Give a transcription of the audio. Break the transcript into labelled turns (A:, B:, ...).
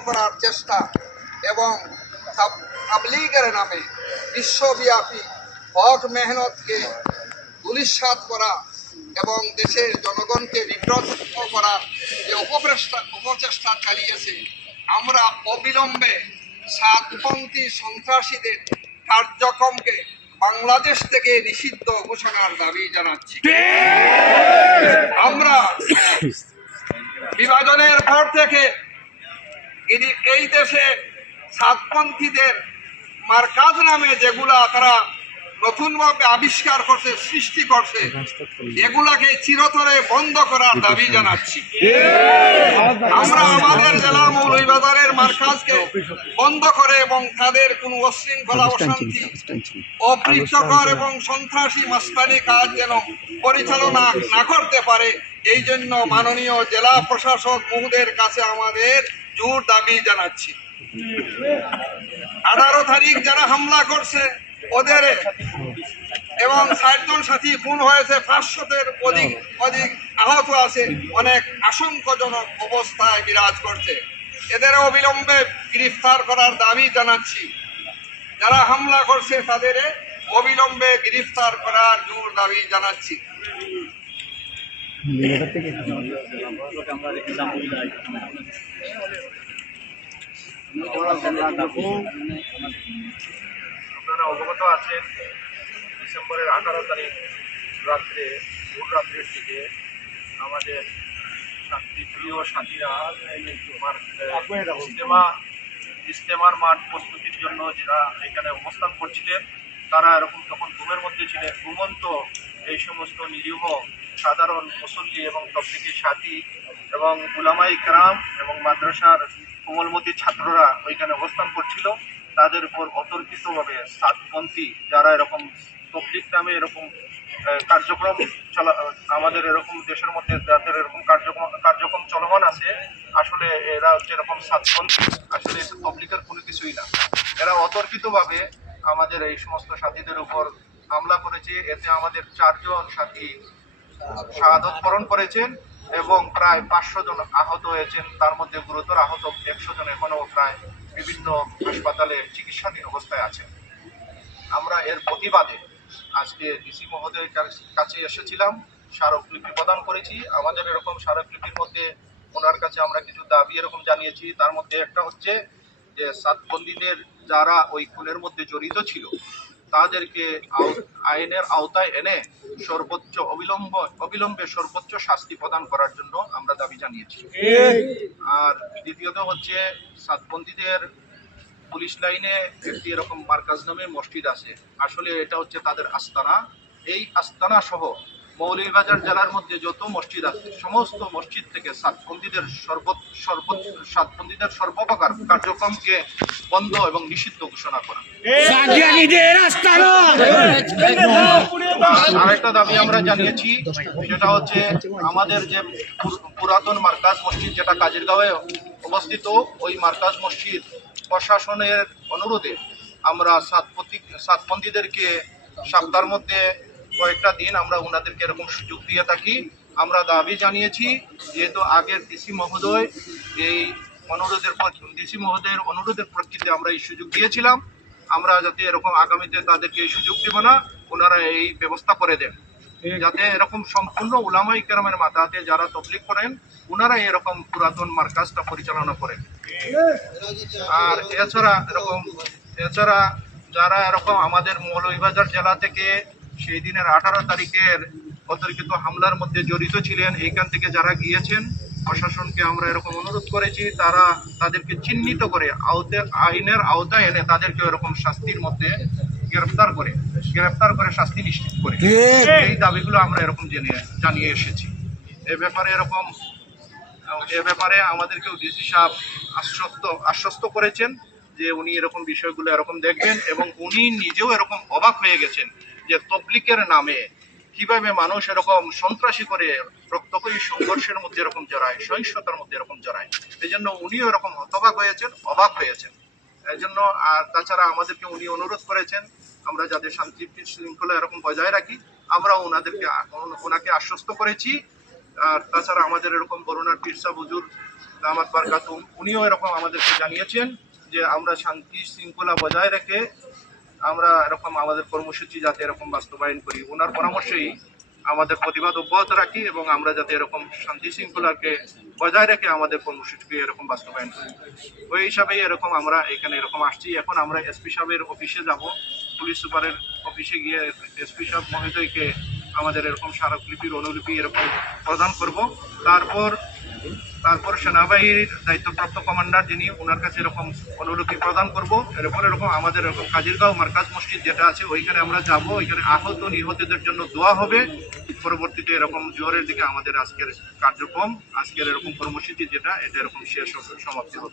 A: করার চেষ্টা এবং তাব- তাবলীগের নামে বিশ্বব্যাপী হক মেহনতকে দুলিশ্বাত করা এবং দেশের জনগণকে বিব্রত করার যে অপপ্রেষ্টা অপচেষ্টা চালিয়েছে আমরা অবিলম্বে সাতপন্থী সন্ত্রাসীদের কার্যক্রমকে বাংলাদেশ থেকে নিষিদ্ধ ঘোষণার দাবি জানাচ্ছি। আমরা বিভাজনের পর থেকে ইনি- এই দেশে সাতপন্থীদের মার্কাজ নামে যেগুলা তারা নতুনভাবে আবিষ্কার করছে, সৃষ্টি করছে, এগুলাকে চিরতরে বন্ধ করার দাবি জানাচ্ছি। আমরা আমাদের জেলা মৌলভীবাজারের মার্কাজকে বন্ধ করে এবং তাদের কোনো অশৃঙ্খলা অশান্তি অপ্রীতকর এবং সন্ত্রাসী মাস্তানি কাজ যেন পরিচালনা না করতে পারে, এই জন্য মাননীয় জেলা প্রশাসক মহোদয়ের কাছে আমাদের জোর দাবি জানাচ্ছি। আঠারো তারিখ যারা হামলা করছে, ওদের এবং ষাটজন সাথী খুন হয়েছে, পাঁচশোদের অধিক অধিক আহত আছে, অনেক আশঙ্কাজনক অবস্থায় বিরাজ করছে। এদের অবিলম্বে গ্রেফতার করার দাবি জানাচ্ছি। যারা হামলা করছে, তাদের অবিলম্বে গ্রেফতার করার জোর দাবি জানাচ্ছি।
B: আপনারা অবগত আছেন, ডিসেম্বরের আঠারো তারিখ রাত্রে, ভোর রাত্রের দিকে আমাদের শান্তিপ্রিয় সাথীরা মার- ইজতেমা, ইজতেমার মাঠ প্রস্তুতির জন্য যারা এখানে অবস্থান করছিলেন, তারা এরকম তখন ঘুমের মধ্যে ছিলেন, ঘুমন্ত এই সমস্ত নিরীহ, সাধারণ মুসল্লি এবং তবলিগি সাথী এবং উলামাই ক্রাম এবং মাদ্রাসার কোমলমতি ছাত্ররা ওইখানে অবস্থান করছিল। তাদের উপর অতর্কিতভাবে সাতপন্থী যারা এরকম তবলিক নামে এরকম কার্যক্রম চলা, আমাদের এরকম দেশের মধ্যে যাদের এরকম কার্যক্রম কার্যক্রম চলমান আছে, আসলে এরা হচ্ছে এরকম সাতপন্থী। আসলে তবলিকের কোনো কিছুই না। এরা অতর্কিতভাবে আমাদের এই সমস্ত সাথীদের উপর হামলা করেছে, এতে আমাদের চারজন সাথী শাহাদত বরণ করেছেন এবং প্রায় পাঁচশো জন আহত হয়েছেন। তার মধ্যে গুরুতর আহত একশো জন এখনও প্রায় বিভিন্ন হাসপাতালে চিকিৎসাধীন অবস্থায় আছেন। আমরা এর প্রতিবাদে আজকে ডিসি মহোদয়ের কাছে এসেছিলাম, স্মারকলিপি প্রদান করেছি। আমাদের এরকম স্মারকলিপির মধ্যে ওনার কাছে আমরা কিছু দাবি এরকম জানিয়েছি। তার মধ্যে একটা হচ্ছে যে সাতবন্দীদের যারা ওই খুনের মধ্যে জড়িত ছিল তাদেরকে আইনের আওতায় এনে সর্বোচ্চ অবিলম্ব অবিলম্বে সর্বোচ্চ শাস্তি প্রদান করার জন্য আমরা দাবি জানিয়েছি। আর দ্বিতীয়ত হচ্ছে সাতবন্দীদের পুলিশ লাইনে একটি এরকম মার্কাজ নামে মসজিদ আছে। আসলে এটা হচ্ছে তাদের আস্তানা। এই আস্তানা সহ মৌলভীবাজার জেলার মধ্যে যত মসজিদ আছে সমস্ত মসজিদ থেকে সাতপন্থীদের সর্ব সর্ব সাতবন্দীদের সর্বপ্রকার কার্যক্রমকে বন্ধ এবং নিষিদ্ধ ঘোষণা করা। আরেকটা দাবি আমরা জানিয়েছি সেটা হচ্ছে আমাদের যে পুরাতন মার্কাজ মসজিদ যেটা কাজিরগাঁওয়ে অবস্থিত ওই মার্কাজ মসজিদ প্রশাসনের অনুরোধে আমরা সাতপতি সাতপন্থীদেরকে সপ্তাহের মধ্যে কয়েকটা দিন আমরা ওনাদেরকে এরকম সুযোগ দিয়ে থাকি। আমরা দাবি জানিয়েছি যেহেতু আগের ডিসি মহোদয় এই অনুরোধের ডিসি মহোদয়ের অনুরোধের প্রেক্ষিতে আমরা এই সুযোগ দিয়েছিলাম। আমরা যাতে এরকম আগামীতে তাদেরকে এই সুযোগ দিব না ওনারা এই ব্যবস্থা করে দেন। যাতে এরকম সম্পূর্ণ উলামাই কেরামের মাথাতে যারা তবলিক করেন ওনারা এরকম পুরাতন মার্কাজটা পরিচালনা করেন। আর এছাড়া এরকম এছাড়া যারা এরকম আমাদের মৌলভীবাজার জেলা থেকে সেই দিনের আঠারো তারিখের অতর্কিত হামলার মধ্যে জড়িত ছিলেন। এইখান থেকে যারা গিয়েছেন প্রশাসনকে আমরা এরকম অনুরোধ করেছি তারা তাদেরকে চিহ্নিত করে আওতে আইনের আওতায় এনে তাদেরকে এরকম শাস্তির মধ্যে গ্রেফতার করে গ্রেফতার করে শাস্তি নিশ্চিত করে। এই দাবিগুলো আমরা এরকম জেনে জানিয়ে এসেছি। এ ব্যাপারে এরকম এ ব্যাপারে আমাদেরকেও ডিসি সাহেব আশ্বস্ত আশ্বস্ত করেছেন যে উনি এরকম বিষয়গুলো এরকম দেখবেন এবং উনি নিজেও এরকম অবাক হয়ে গেছেন যে তবলিকের নামে কীভাবে মানুষ এরকম সন্ত্রাসী করে রক্তকরী সংঘর্ষের মধ্যে এরকম জড়ায়, সহিংসতার মধ্যে এরকম জড়ায় এই জন্য উনিও এরকম হতবাক হয়েছেন, অবাক হয়েছেন। এই জন্য আর তাছাড়া আমাদেরকে উনি অনুরোধ করেছেন, আমরা যাদের শান্তি শৃঙ্খলা এরকম বজায় রাখি আমরা ওনাদেরকে ওনাকে আশ্বস্ত করেছি। আর তাছাড়া আমাদের এরকম করোনার পীরসা হুজুর দামাত বারকাতুম, উনিও এরকম আমাদেরকে জানিয়েছেন যে আমরা শান্তি শৃঙ্খলা বজায় রেখে আমরা এরকম আমাদের কর্মসূচি যাতে এরকম বাস্তবায়ন করি। ওনার পরামর্শেই আমাদের প্রতিবাদ অব্যাহত রাখি এবং আমরা যাতে এরকম শান্তি শৃঙ্খলাকে বজায় রেখে আমাদের কর্মসূচিকে এরকম বাস্তবায়ন করি। ওই হিসাবেই এরকম আমরা এখানে এরকম আসছি। এখন আমরা এসপি সাহেবের অফিসে যাব। পুলিশ সুপারের অফিসে গিয়ে এসপি সাহেব মহোদয়কে আমাদের এরকম স্মারকলিপির অনুলিপি এরকম প্রদান করব। তারপর তারপর সেনাবাহিনীর দায়িত্বপ্রাপ্ত কমান্ডার যিনি ওনার কাছে এরকম অনুলিপি প্রদান করব। এরপর এরকম আমাদের এরকম কাজিরগাঁও মার্কাজ মসজিদ যেটা আছে, ওইখানে আমরা যাব। ওইখানে আহত, নিহতদের জন্য দোয়া হবে। পরবর্তীতে এরকম জোরের দিকে আমাদের আজকের কার্যক্রম, আজকের এরকম কর্মসূচি যেটা, এটা এরকম শেষ সমাপ্তি হবে।